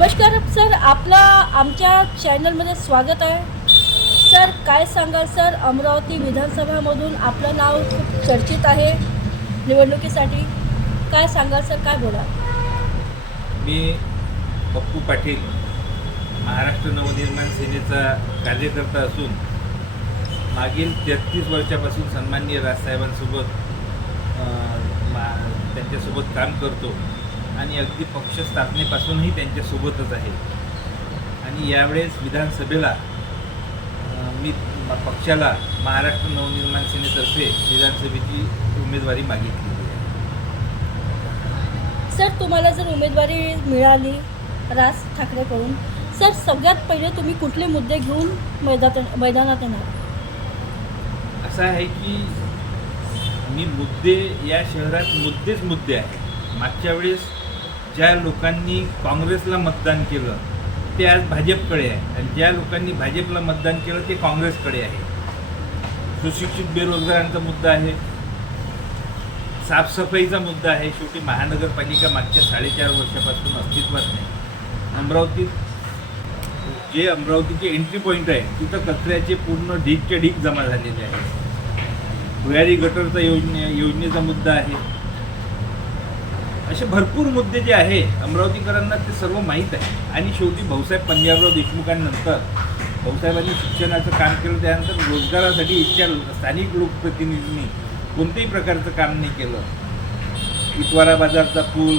नमस्कार सर आपला आमच्या चॅनलमध्ये स्वागत आहे. सर काय सांगाल सर? अमरावती विधानसभामधून आपलं नाव खूप चर्चित आहे निवडणुकीसाठी. काय सांगाल सर? काय बोला मी पप्पू पाटील महाराष्ट्र नवनिर्माण सेनेचा कार्यकर्ता असून मागील तेहतीस वर्षापासून सन्माननीय राजसाहेबांसोबत मा- त्यांच्यासोबत काम करतो. आणि अगदी पक्ष स्थापनेपासूनही त्यांच्यासोबतच आहे. आणि यावेळेस विधानसभेला मी पक्षाला महाराष्ट्र नवनिर्माण सेनेतर्फे विधानसभेची उमेदवारी मागितलेली आहे सर तुम्हाला जर उमेदवारी मिळाली राज ठाकरेकडून सर सगळ्यात पहिले तुम्ही कुठले मुद्दे घेऊन मैदानात मैदानात येणार? असं आहे की मी मुद्दे या शहरात मुद्देच मुद्दे आहेत. मागच्या वेळेस ज्या लोकांनी काँग्रेसला मतदान केलं ते आज भाजपकडे आहे. आणि ज्या लोकांनी भाजपला मतदान केलं ते काँग्रेसकडे आहे. सुशिक्षित बेरोजगारांचा मुद्दा आहे. साफसफाईचा मुद्दा आहे. शेवटी महानगरपालिका मागच्या साडेचार वर्षापासून अस्तित्वात नाही. अमरावतीत जे अमरावतीचे एंट्री पॉईंट आहे तिथं कचऱ्याचे पूर्ण ढीकच्या ढीक जमा झालेले आहे भुयारी गटरचा योजने योजनेचा मुद्दा आहे. असे भरपूर मुद्दे जे आहे अमरावतीकरांना ते सर्व माहीत आहे. आणि शेवटी भाऊसाहेब पंजाबराव देशमुखांनंतर भाऊसाहेबांनी शिक्षणाचं काम केलं त्यानंतर रोजगारासाठी इथच्या स्थानिक लोकप्रतिनिधींनी कोणत्याही प्रकारचं काम नाही केलं. इतवारा बाजारचा पूल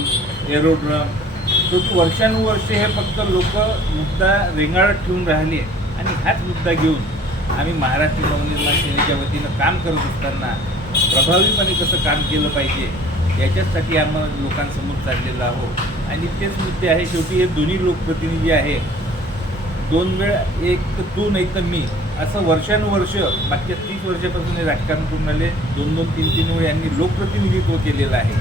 एरोड्रम शेवटी वर्षानुवर्षे हे फक्त लोक मुद्दा रेंगाळत ठेवून राहिले आणि हाच मुद्दा घेऊन आम्ही महाराष्ट्र नवनिर्माण सेनेच्या वतीनं काम करत असताना प्रभावीपणे कसं काम केलं पाहिजे याच्याचसाठी आम्ही लोकांसमोर चाललेलो आहोत. आणि तेच मुद्दे आहे शेवटी हे दोन्ही लोकप्रतिनिधी आहे. दोन वेळ एक तर तू नाही तर मी. असं वर्षानुवर्ष मागच्या तीस वर्षापासून हे राजकारण करून आले. दोन दोन तीन तीन वेळ यांनी लोकप्रतिनिधित्व केलेलं आहे.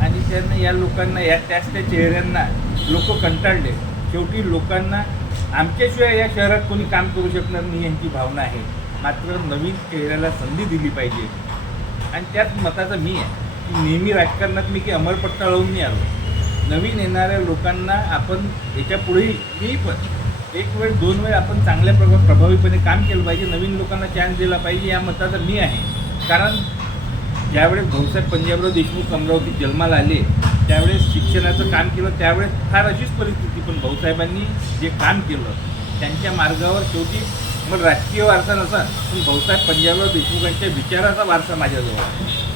आणि त्यांना या लोकांना या त्याच त्या चेहऱ्यांना लोक कंटाळले. शेवटी लोकांना आमच्याशिवाय या शहरात कोणी काम करू शकणार नाही यांची भावना आहे. मात्र नवीन चेहऱ्याला संधी दिली पाहिजे. आणि त्याच मताचा मी आहे. नेहमी राजकारणात मी की अमरपट्टा लावून नाही आलो. नवीन येणाऱ्या लोकांना आपण याच्या पुढेही मी पण एक वेळ दोन वेळ आपण चांगल्या प्रकारे प्रभावीपणे काम केलं पाहिजे नवीन लोकांना चान्स दिला पाहिजे या मताचा मी आहे. कारण ज्यावेळेस भाऊसाहेब पंजाबराव देशमुख अमरावतीत जन्माला आले त्यावेळेस शिक्षणाचं काम केलं त्यावेळेस फार अशीच परिस्थिती पण भाऊसाहेबांनी जे काम केलं त्यांच्या मार्गावर शेवटी मग राजकीय वारसा नसा पण भाऊसाहेब पंजाबराव देशमुखांच्या विचाराचा वारसा माझ्याजवळ आहे.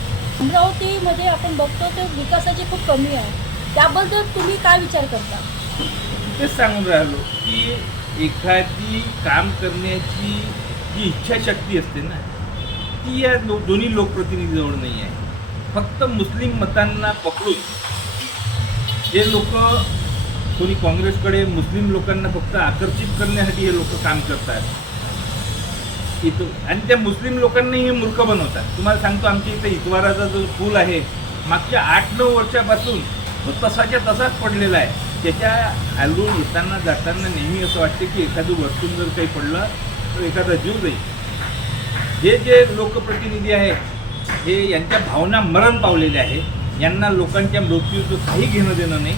अमरावतीमध्ये आपण बघतो तर विकासाची खूप कमी आहे. त्याबद्दल तुम्ही काय विचार करता? तेच सांगून राहिलो की एखादी काम करण्याची जी इच्छाशक्ती असते ना ती या लो दोन्ही लोकप्रतिनिधीजवळ नाही आहे. फक्त मुस्लिम मतांना पकडून हे लोक कोणी काँग्रेसकडे मुस्लिम लोकांना फक्त आकर्षित करण्यासाठी हे लोक काम करतात इथं आणि त्या मुस्लिम लोकांनाही हे मूर्ख बनवतात. तुम्हाला सांगतो आमच्या इथं इतवाराचा जो पूल आहे मागच्या आठ नऊ वर्षापासून तो तसाच्या तसाच पडलेला आहे. त्याच्या खालून येताना जाताना नेहमी असं वाटते की एखादं वस्तून जर काही पडलं तर एखादा जीव जाईल. हे जे लोकप्रतिनिधी आहे हे यांच्या भावना मरण पावलेले आहे. यांना लोकांच्या मृत्यूचं काही घेणं देणं नाही.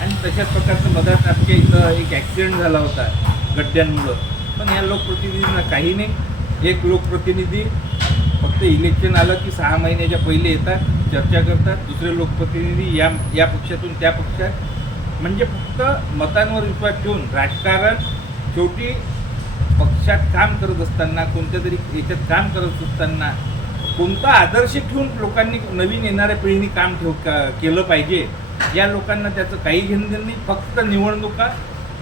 आणि तशाच प्रकारचं मधात आमच्या इथं एक ॲक्सिडेंट झाला होता गड्ड्यांमुळं. पण या लोकप्रतिनिधींना काही नाही. एक लोकप्रतिनिधी फक्त इलेक्शन आलं की सहा महिन्याच्या पहिले येतात चर्चा करतात. दुसरे लोकप्रतिनिधी या या पक्षातून त्या पक्षात. म्हणजे फक्त मतांवर विश्वास ठेवून राजकारण शेवटी पक्षात काम करत असताना कोणत्या तरी याच्यात काम करत असताना कोणता आदर्श ठेवून लोकांनी नवीन येणाऱ्या पिढीने काम ठेव का- केलं पाहिजे या लोकांना त्याचं काही घेणं देणं नाही. फक्त निवडणुका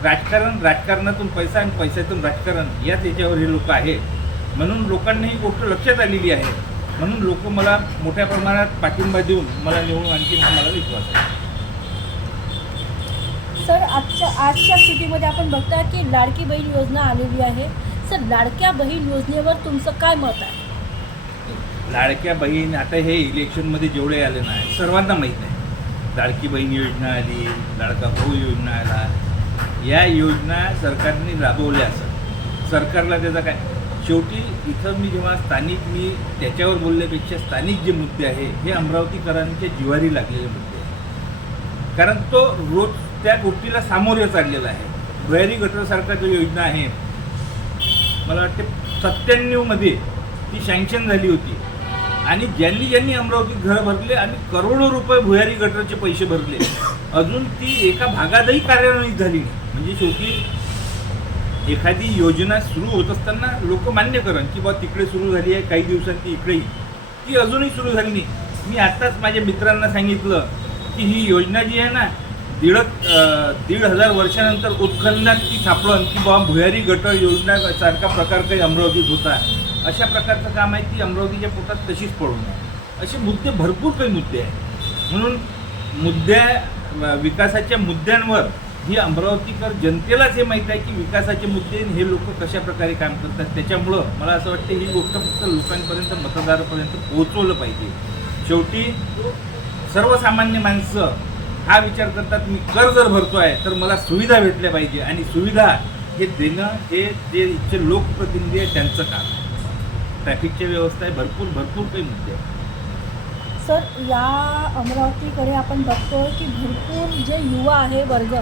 राजकारण राजकारणातून पैसा आणि पैशातून राजकारण याच याच्यावर हे लोक आहेत. म्हणून लोकांना ही गोष्ट लक्षात आलेली आहे. म्हणून लोक मला मोठ्या प्रमाणात पाठिंबा देऊन मला निवडून आणखी मला विश्वास आहे. सर आजच्या आजच्या स्थितीमध्ये आपण बघता की लाडकी बहीण योजना आलेली आहे. सर लाडक्या बहीण योजनेवर तुमचं काय मत आहे? लाडक्या बहीण आता हे इलेक्शनमध्ये जेवढे आले ना सर्वांना माहीत आहे लाडकी बहीण योजना आली लाडका भाऊ योजना आला. या योजना सरकारने राबवल्या असं सरकारला त्याचा काय? शेवटी इथं मी जेव्हा स्थानिक मी त्याच्यावर बोलण्यापेक्षा स्थानिक जे मुद्दे आहे हे अमरावतीकरांच्या जिवारी लागलेले मुद्दे कारण तो रोज त्या गोष्टीला सामोरे चाललेला आहे. भुयारी गटरसारखा जो योजना आहे मला वाटते सत्त्याण्णवमध्ये ती सँक्शन झाली होती. आणि ज्यांनी ज्यांनी अमरावतीत घरं भरले आणि करोडो रुपये भुयारी गटरचे पैसे भरले अजून ती एका भागातही कार्यान्वित झाली म्हणजे शेवटी एखादी योजना सुरू होत असताना लोक मान्य करण की बा तिकडे सुरू झाली आहे काही दिवसांनी इकडे ती अजूनही सुरू झाली नाही. मी आत्ताच माझ्या मित्रांना सांगितलं की ही योजना जी आहे ना दीड दीड हजार वर्षानंतर उत्खननात ती सापडन की बाबा भुयारी गटर योजना सारखा प्रकार काही अमरावतीत होता. अशा प्रकारचं काम आहे ती अमरावतीच्या पोटात तशीच पडू नये. असे मुद्दे भरपूर काही मुद्दे आहेत. म्हणून मुद्द्या विकासाच्या मुद्द्यांवर ही अमरावतीकर जनतेलाच हे माहीत आहे की विकासाचे मुद्दे हे लोक कशा प्रकारे काम करतात. त्याच्यामुळं मला असं वाटतं ही गोष्ट फक्त लोकांपर्यंत मतदारापर्यंत पोहोचवलं पाहिजे. शेवटी सर्वसामान्य माणसं हा विचार करतात मी कर जर भरतो आहे तर मला सुविधा भेटल्या पाहिजे आणि सुविधा हे देणं हे जे इथचे लोकप्रतिनिधी आहे त्यांचं काम आहे. ट्रॅफिकच्या व्यवस्था आहे भरपूर भरपूर काही मुद्दे आहेत. सर या अमरावतीकडे आपण बघतो की भरपूर जे युवा आहे वर्ग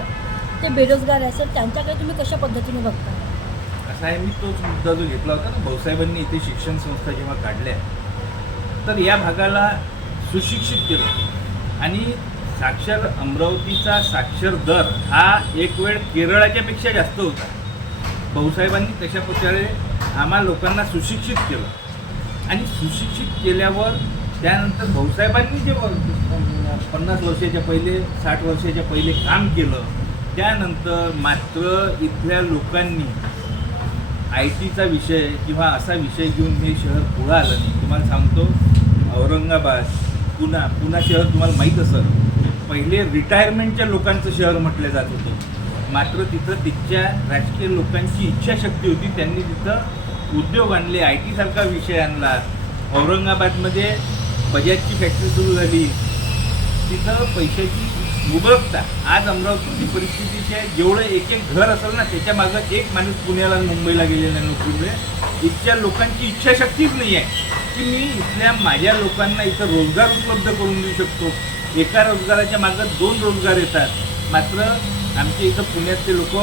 ते बेरोजगार आहे सर त्यांच्याकडे तुम्ही कशा पद्धतीने बघता? असं आहे मी तोच मुद्दा जो घेतला होता ना भाऊसाहेबांनी इथे शिक्षण संस्था जेव्हा काढल्या तर या भागाला सुशिक्षित केलं. आणि साक्षर अमरावतीचा साक्षर दर हा एक वेळ केरळाच्या पेक्षा जास्त होता. भाऊसाहेबांनी तशा प्रकारे आम्हा लोकांना सुशिक्षित केलं. आणि सुशिक्षित केल्यावर त्यानंतर भाऊसाहेबांनी जे पन्नास वर्षाच्या पहिले साठ वर्षाच्या पहिले काम केलं त्यानंतर मात्र इथल्या लोकांनी आय टीचा विषय किंवा असा विषय घेऊन हे शहर पुढं आलं नाही. तुम्हाला सांगतो औरंगाबाद पुणा पुणा शहर तुम्हाला माहीत असेल. पहिले रिटायरमेंटच्या लोकांचं शहर म्हटलं जात होतं. मात्र तिथं तिथच्या राजकीय लोकांची इच्छाशक्ती होती. त्यांनी तिथं उद्योग आणले आय टीसारखा विषय आणला. औरंगाबादमध्ये बजाजची फॅक्टरी सुरू झाली. तिथं पैशाची मुबलकता आज अमरावतीची परिस्थितीची आहे जेवढं एक एक घर असेल ना त्याच्या मागं एक माणूस पुण्याला मुंबईला गेलेला आहे नोकरीमुळे. इथल्या लोकांची इच्छाशक्तीच नाही आहे की मी इथल्या माझ्या लोकांना इथं रोजगार उपलब्ध करून देऊ शकतो. एका रोजगाराच्या मागं दोन रोजगार येतात. मात्र आमच्या इथं पुण्यातले लोक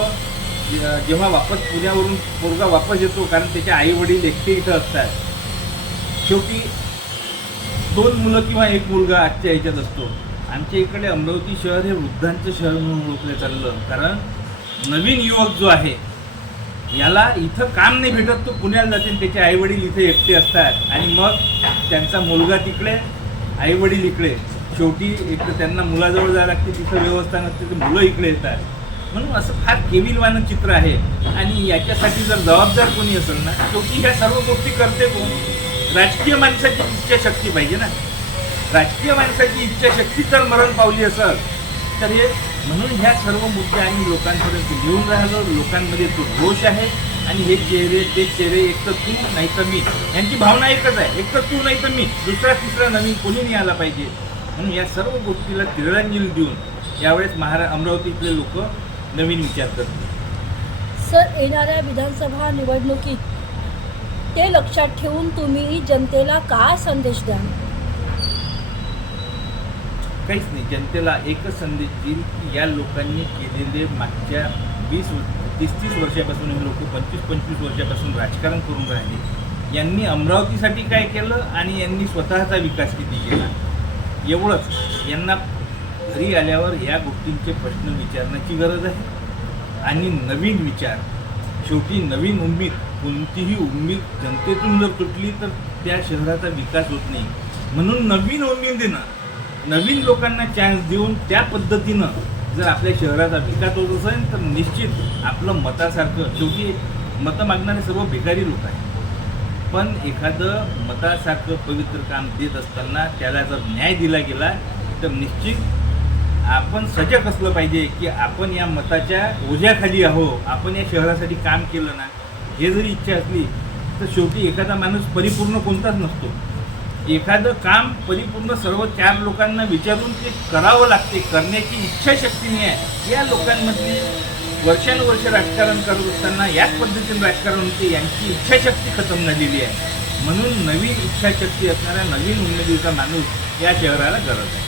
जेव्हा वापस पुण्यावरून पोरगा वापस येतो कारण त्याचे आई वडील एकटे इथं असतात. शेवटी दोन मुलं किंवा एक मुलगा आजच्या ह्याच्यात असतो. आमच्या इकडे अमरावती शहर हे वृद्धांचं शहर म्हणून ओळखलं चाललं. कारण नवीन युवक जो आहे याला इथं काम नाही भेटत तो पुण्याला जाते त्याचे आईवडील इथे एकटे असतात. आणि मग त्यांचा मुलगा तिकडे आईवडील इकडे. शेवटी एक तर त्यांना मुलाजवळ जावं लागते तिथं व्यवस्था नसते तर मुलं इकडे येतात. म्हणून असं फार केविलवानं चित्र आहे. आणि याच्यासाठी जर जबाबदार कोणी असेल ना शेवटी ह्या सर्व गोष्टी करते कोण? राजकीय माणसाची इच्छाशक्ती पाहिजे ना. राजकीय माणसाची इच्छाशक्ती जर मरण पावली असेल तर हे म्हणून ह्या सर्व मुद्दे आम्ही लोकांपर्यंत घेऊन राहिलो. लोकांमध्ये तो रोष आहे आणि हे चेहरे ते चेहरे एक तर तू नाही तर मी. यांची भावना एकच आहे. एक तर तू नाही तर मी. दुसरा तिसरा नवीन कोणी नाही आला पाहिजे. म्हणून या सर्व गोष्टीला तिरळांजली देऊन यावेळेस महारा अमरावतीतले लोक नवीन विचार करतील. सर येणाऱ्या विधानसभा निवडणुकीत ते लक्षात ठेवून तुम्ही जनतेला काय संदेश द्याल? काहीच नाही. जनतेला एकच संदेश देईल की या लोकांनी केलेले मागच्या वीस तीस तीस वर्षापासून हे लोक पंचवीस पंचवीस वर्षापासून राजकारण करून राहिले. यांनी अमरावतीसाठी काय केलं आणि यांनी स्वतःचा विकास किती केला? एवढंच. यांना घरी आल्यावर या गोष्टींचे प्रश्न विचारण्याची गरज आहे. आणि नवीन विचार. शेवटी नवीन उम्मीद कोणतीही उम्मीद जनतेतून जर तुटली तर त्या शहराचा विकास होत नाही. म्हणून नवीन उमेदीनं नवीन लोकांना चान्स देऊन त्या पद्धतीनं जर आपल्या शहराचा विकास होत असेल तर निश्चित आपलं मतासारखं शेवटी मतं मागणारे सर्व भिकारी लोक आहेत. पण एखादं मतासारखं पवित्र काम देत असताना त्याला जर न्याय दिला गेला तर निश्चित आपण सजग असलं पाहिजे की आपण या मताच्या ओझ्याखाली आहो आपण या शहरासाठी काम केलं ना हे जरी इच्छा असली तर शेवटी एखादा माणूस परिपूर्ण कोणताच नसतो. एखादं काम परिपूर्ण सर्व चार लोकांना विचारून ते करावं लागते करण्याची इच्छाशक्ती नाही आहे. या लोकांमधली वर्षानुवर्ष राजकारण करत असताना याच पद्धतीने राजकारण होते यांची इच्छाशक्ती खतम झालेली आहे. म्हणून नवीन इच्छाशक्ती असणाऱ्या नवीन उमेदीचा माणूस या शहराला गरज आहे.